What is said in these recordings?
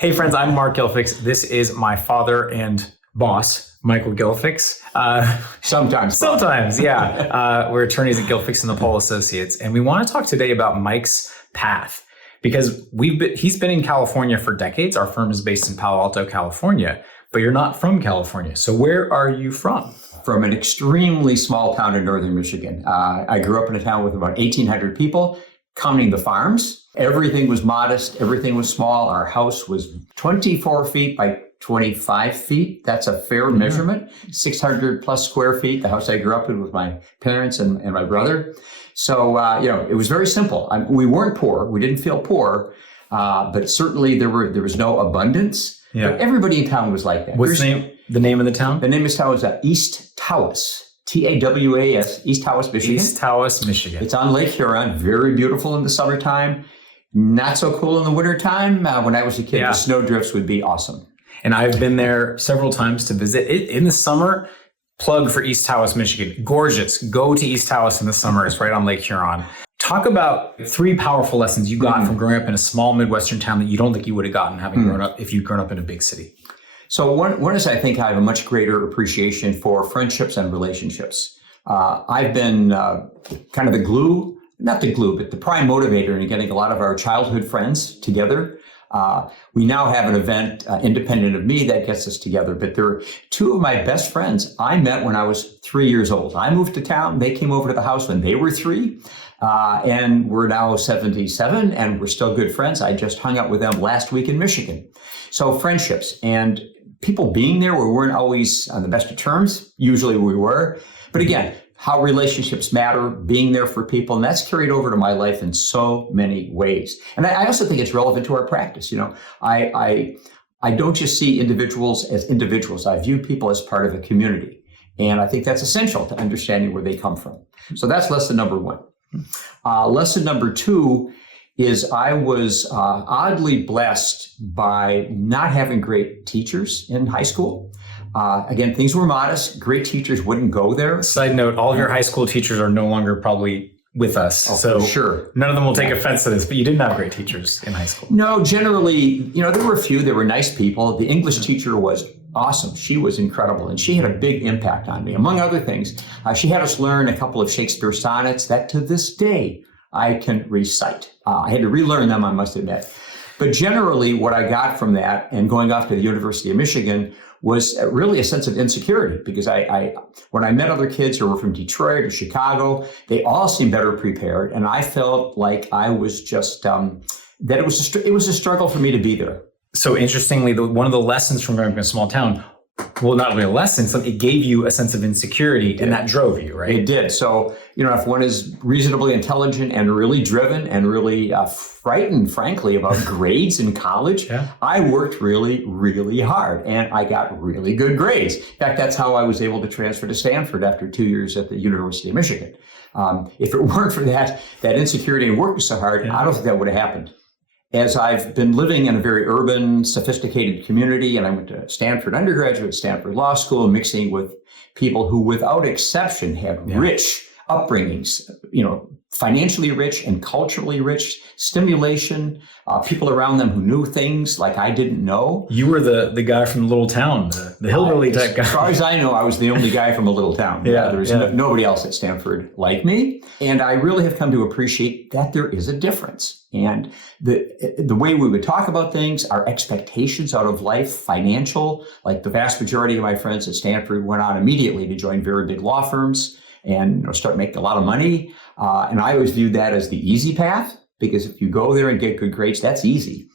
Hey friends, I'm Mark Gilfix. This is my father and boss, Michael Gilfix. Sometimes, yeah. We're attorneys at Gilfix and the Paul Associates, and we want to talk today about Mike's path because he's been in California for decades. Our firm is based in Palo Alto, California, but you're not from California. So where are you from? From an extremely small town in northern Michigan. I grew up in a town with about 1,800 people, counting the farms. Everything was modest. Everything was small. Our house was 24 feet by 25 feet. That's a fair measurement. 600 plus square feet. The house I grew up in with my parents and my brother. So, it was very simple. We weren't poor. We didn't feel poor, but certainly there was no abundance. Yeah. But everybody in town was like that. What's the name of the town? The name of the town is East Tawas. Tawas, East Tawas, Michigan. East Tawas, Michigan. It's on Lake Huron. Very beautiful in the summertime. Not so cool in the wintertime. When I was a kid, the snowdrifts would be awesome. And I've been there several times to visit. In the summer, plug for East Tawas, Michigan. Gorgeous. Go to East Tawas in the summer. It's right on Lake Huron. Talk about 3 powerful lessons you got from growing up in a small Midwestern town that you don't think you would have gotten having grown up if you'd grown up in a big city. So one is I think I have a much greater appreciation for friendships and relationships. I've been kind of the glue, not the glue, but the prime motivator in getting a lot of our childhood friends together. We now have an event independent of me that gets us together, but there are 2 of my best friends I met when I was 3 years old. I moved to town. They came over to the house when they were 3. And we're now 77 and we're still good friends. I just hung out with them last week in Michigan. So friendships and people being there, we weren't always on the best of terms. Usually we were. But again, how relationships matter, being there for people. And that's carried over to my life in so many ways. And I also think it's relevant to our practice. I don't just see individuals as individuals. I view people as part of a community. And I think that's essential to understanding where they come from. So that's lesson number 1. Lesson number 2 is I was oddly blessed by not having great teachers in high school. Again, things were modest. Great teachers wouldn't go there. Side note, all of your high school teachers are no longer probably with us. Oh, so sure. None of them will take offense to this, but you didn't have great teachers in high school. No, generally, there were a few. There were nice people. The English teacher was awesome. She was incredible, and she had a big impact on me. Among other things, she had us learn a couple of Shakespeare sonnets that to this day I can recite. I had to relearn them, I must admit. But generally, what I got from that and going off to the University of Michigan was really a sense of insecurity because when I met other kids who were from Detroit or Chicago, they all seemed better prepared. And I felt like I was just, that it was a struggle for me to be there. So interestingly, one of the lessons from growing up in a small town, well, not really a lesson, so it gave you a sense of insecurity and that drove you, right? It did. So, if one is reasonably intelligent and really driven and really frightened, frankly, about grades in college, I worked really, really hard and I got really good grades. In fact, that's how I was able to transfer to Stanford after 2 years at the University of Michigan. If it weren't for that insecurity and working so hard, I don't think that would have happened. As I've been living in a very urban, sophisticated community, and I went to Stanford undergraduate, Stanford Law School, mixing with people who, without exception, had rich upbringings, financially rich and culturally rich, stimulation, people around them who knew things like I didn't know. You were the guy from the little town, the hillbilly type guy. As far as I know, I was the only guy from a little town. There was nobody else at Stanford like me. And I really have come to appreciate that there is a difference. And the way we would talk about things, our expectations out of life, financial, like the vast majority of my friends at Stanford went on immediately to join very big law firms and start making a lot of money. And I always viewed that as the easy path, because if you go there and get good grades, that's easy.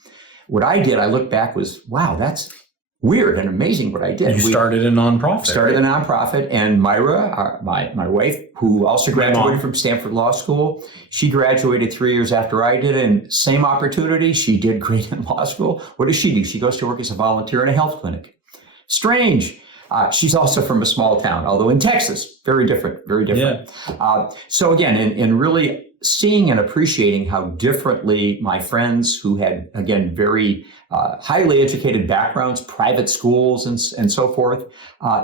What I did, I looked back, was, wow, that's weird and amazing what I did. You started a nonprofit. Started a nonprofit, and Myra, my wife, who also graduated from Stanford Law School, she graduated 3 years after I did, and same opportunity, she did great in law school. What does she do? She goes to work as a volunteer in a health clinic. Strange. She's also from a small town, although in Texas, very different, very different. So again, in really seeing and appreciating how differently my friends who had, again, very highly educated backgrounds, private schools and so forth,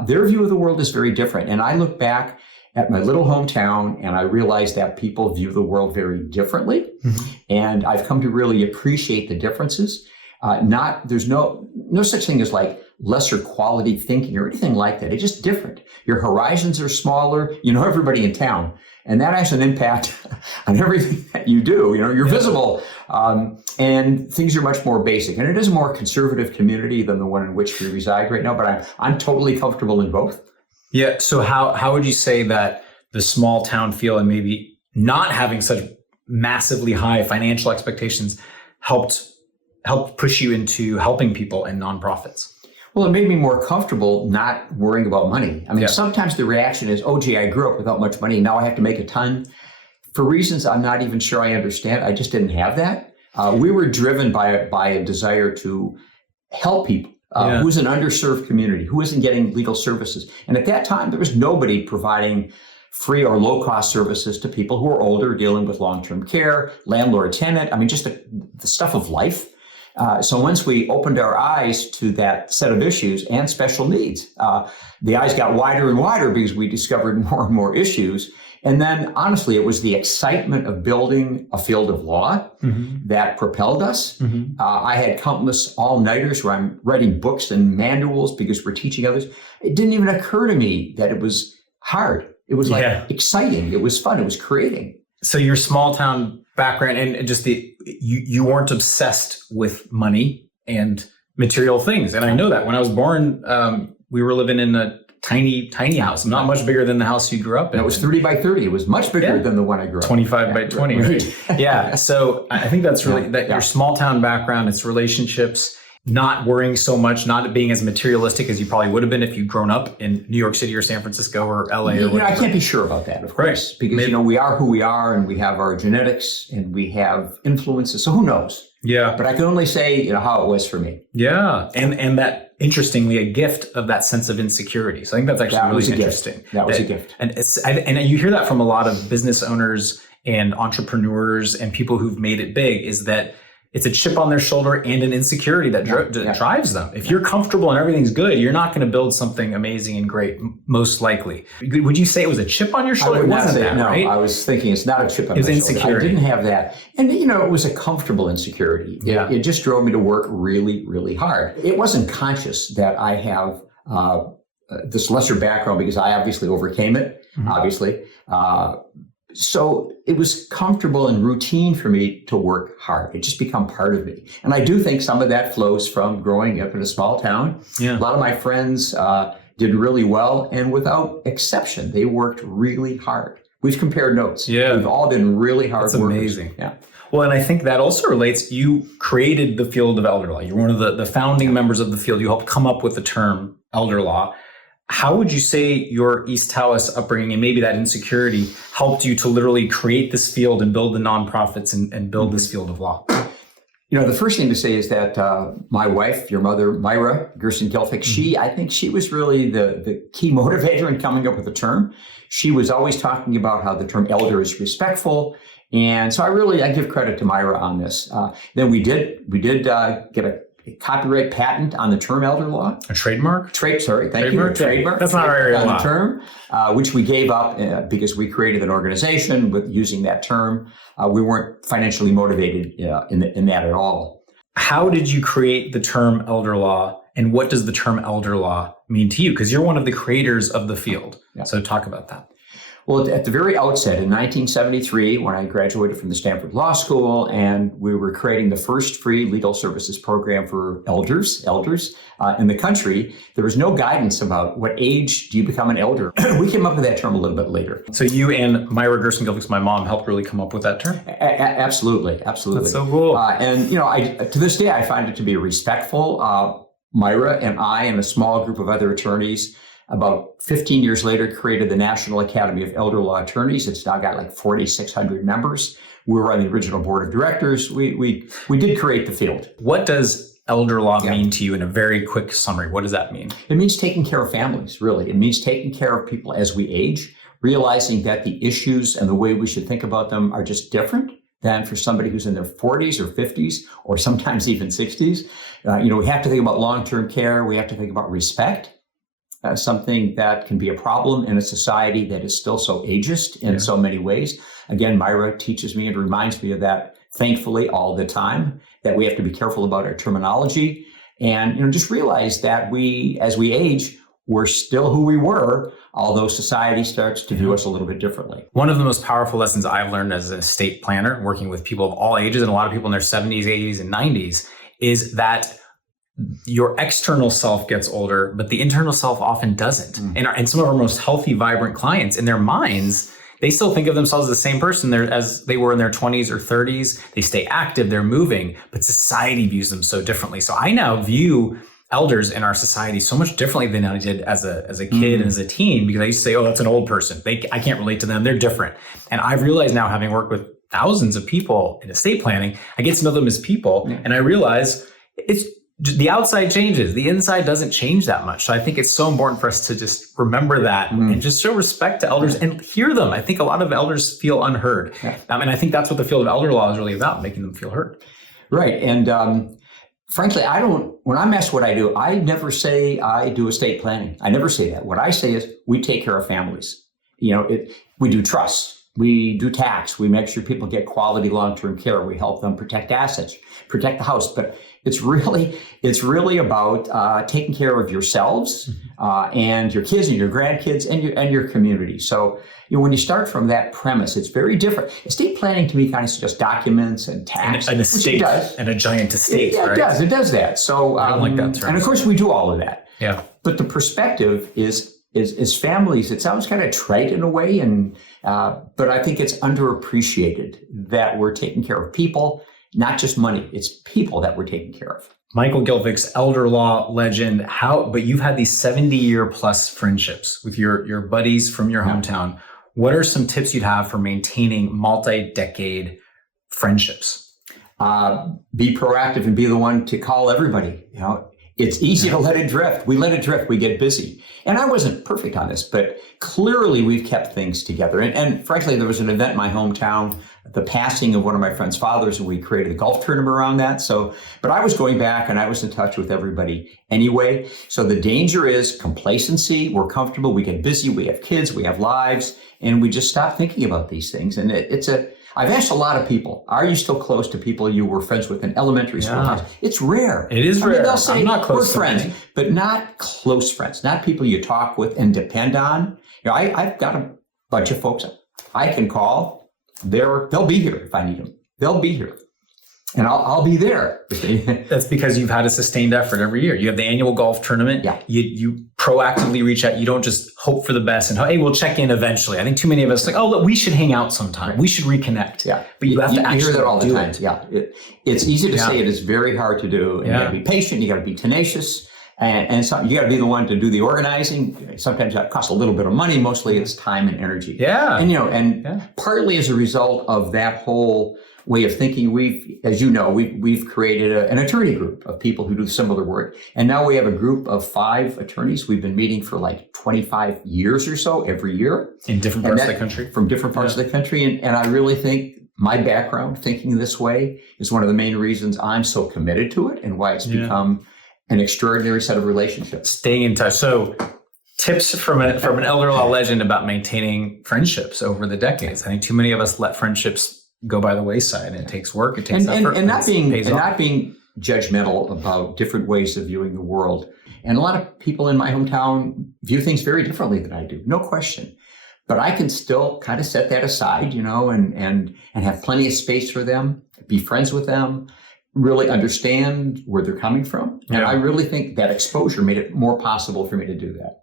their view of the world is very different. And I look back at my little hometown and I realize that people view the world very differently. Mm-hmm. And I've come to really appreciate the differences. There's no such thing as like lesser quality thinking or anything like that. It's just different. Your horizons are smaller. You know everybody in town. And that has an impact on everything that you do. You know, you're visible, and things are much more basic. And it is a more conservative community than the one in which we reside right now. But I'm totally comfortable in both. Yeah. So how would you say that the small town feel and maybe not having such massively high financial expectations helped push you into helping people and nonprofits? Well, it made me more comfortable not worrying about money. I mean, sometimes the reaction is, oh, gee, I grew up without much money. Now I have to make a ton. For reasons I'm not even sure I understand, I just didn't have that. We were driven by a desire to help people. Who was an underserved community, who isn't getting legal services. And at that time, there was nobody providing free or low-cost services to people who are older, dealing with long-term care, landlord-tenant, I mean, just the stuff of life. So once we opened our eyes to that set of issues and special needs, the eyes got wider and wider because we discovered more and more issues. And then, honestly, it was the excitement of building a field of law that propelled us. I had countless all-nighters where I'm writing books and manuals because we're teaching others. It didn't even occur to me that it was hard. It was like exciting. It was fun. It was creating. So your small town background and just you weren't obsessed with money and material things. And I know that when I was born, we were living in a tiny house, not much bigger than the house you grew up in. And it was 30 by 30. It was much bigger than the one I grew up in. 25 by 20. Right. Yeah. So I think that's really your small town background, it's relationships, not worrying so much, not being as materialistic as you probably would have been if you'd grown up in New York City or San Francisco or LA or whatever. I can't be sure about that, of course, because we are who we are and we have our genetics and we have influences. So who knows? Yeah. But I can only say, how it was for me. Yeah. And that, interestingly, a gift of that sense of insecurity. So I think that's actually really interesting. That was a gift. And you hear that from a lot of business owners and entrepreneurs and people who've made it big, is that it's a chip on their shoulder and an insecurity that drives them. If you're comfortable and everything's good, you're not going to build something amazing and great, most likely. Would you say it was a chip on your shoulder? I would not say, no, right? I was thinking it's not a chip on my shoulder. It was insecurity. I didn't have that. And, it was a comfortable insecurity. It just drove me to work really, really hard. It wasn't conscious that I have this lesser background because I obviously overcame it, obviously. So it was comfortable and routine for me to work hard. It just become part of me. And I do think some of that flows from growing up in a small town. Yeah. A lot of my friends did really well, and without exception, they worked really hard. We've compared notes. Yeah. We've all been really hard workers. That's amazing. Yeah. Well, and I think that also relates, you created the field of elder law. You're one of the founding members of the field. You helped come up with the term elder law. How would you say your East Tawas upbringing and maybe that insecurity helped you to literally create this field and build the nonprofits and build this field of law? The first thing to say is that my wife, your mother, Myra Gerson Gilfix, I think she was really the key motivator in coming up with the term. She was always talking about how the term elder is respectful. And so I give credit to Myra on this. Then we did get a copyright patent on the term elder law. A trademark? Trademark. That's not our area on the term, which we gave up because we created an organization with using that term. We weren't financially motivated in that at all. How did you create the term elder law, and what does the term elder law mean to you? Because you're one of the creators of the field. Yeah. So talk about that. Well, at the very outset, in 1973, when I graduated from the Stanford Law School, and we were creating the first free legal services program for elders in the country, there was no guidance about what age do you become an elder. We came up with that term a little bit later. So you and Myra Gerson Gilfix, my mom, helped really come up with that term? Absolutely. That's so cool. And to this day, I find it to be respectful. Myra and I and a small group of other attorneys, about 15 years later, created the National Academy of Elder Law Attorneys. It's now got like 4,600 members. We were on the original board of directors. We did create the field. What does elder law mean to you in a very quick summary? What does that mean? It means taking care of families, really. It means taking care of people as we age, realizing that the issues and the way we should think about them are just different than for somebody who's in their 40s or 50s or sometimes even 60s. We have to think about long-term care. We have to think about respect. Something that can be a problem in a society that is still so ageist in so many ways. Again, Myra teaches me and reminds me of that, thankfully, all the time. that we have to be careful about our terminology, and just realize that as we age, we're still who we were, although society starts to view us a little bit differently. One of the most powerful lessons I've learned as an estate planner, working with people of all ages and a lot of people in their 70s, 80s, and 90s, is that your external self gets older, but the internal self often doesn't. And some of our most healthy, vibrant clients, in their minds, they still think of themselves as the same person as they were in their 20s or 30s. They stay active, they're moving, but society views them so differently. So I now view elders in our society so much differently than I did as a kid and as a teen, because I used to say, oh, that's an old person. I can't relate to them. They're different. And I've realized now, having worked with thousands of people in estate planning, I get to know them as people. And I realize the outside changes. The inside doesn't change that much. So I think it's so important for us to just remember that and just show respect to elders and hear them. I think a lot of elders feel unheard. And I think that's what the field of elder law is really about, making them feel heard. Right. And frankly, when I'm asked what I do, I never say I do estate planning. I never say that. What I say is we take care of families. We do trusts. We do tax. We make sure people get quality long-term care. We help them protect assets, protect the house. But it's really about taking care of yourselves and your kids and your grandkids and your community. So when you start from that premise, it's very different. Estate planning to me kind of suggests documents and tax. An estate and a giant estate. Right? It does that. So I don't like that term. And of course we do all of that. Yeah. But the perspective is families. It sounds kind of trite in a way, but I think it's underappreciated that we're taking care of people, not just money. It's people that we're taking care of. Michael Gilfix, elder law legend. But you've had these 70-year plus friendships with your buddies from your hometown. What are some tips you'd have for maintaining multi-decade friendships? Be proactive and be the one to call everybody. It's easy to let it drift. We let it drift. We get busy. And I wasn't perfect on this, but clearly we've kept things together. And frankly, there was an event in my hometown, the passing of one of my friend's fathers, and we created a golf tournament around that. But I was going back and I was in touch with everybody anyway. So the danger is complacency. We're comfortable. We get busy. We have kids. We have lives. And we just stop thinking about these things. And I've asked a lot of people, are you still close to people you were friends with in elementary school times? It's rare. It is rare. They'll say, I'm not close we're friends, but not close friends, not people you talk with and depend on. I've got a bunch of folks I can call. They'll be here if I need them. They'll be here. And I'll be there. That's because you've had a sustained effort every year. You have the annual golf tournament. Yeah. You proactively reach out. You don't just hope for the best and, hey, we'll check in eventually. I think too many of us look, we should hang out sometime. Right. We should reconnect. Yeah. But you have to actually hear that all the do time. it. Yeah. It's easy to say. It is very hard to do. And you got to be patient. You got to be tenacious. And so you got to be the one to do the organizing. Sometimes that costs a little bit of money. Mostly it's time and energy. Yeah. And partly as a result of that whole way of thinking, we've created an attorney group of people who do similar work. And now we have a group of 5 attorneys. We've been meeting for like 25 years or so every year. In different parts of the country? From different parts of the country. And I really think my background thinking this way is one of the main reasons I'm so committed to it and why it's become an extraordinary set of relationships. Staying in touch. So tips from an elder law legend about maintaining friendships over the decades. I think too many of us let friendships go by the wayside. It takes work. It takes effort. And not being judgmental about different ways of viewing the world. And a lot of people in my hometown view things very differently than I do. No question. But I can still kind of set that aside, and have plenty of space for them, be friends with them, really understand where they're coming from. And I really think that exposure made it more possible for me to do that.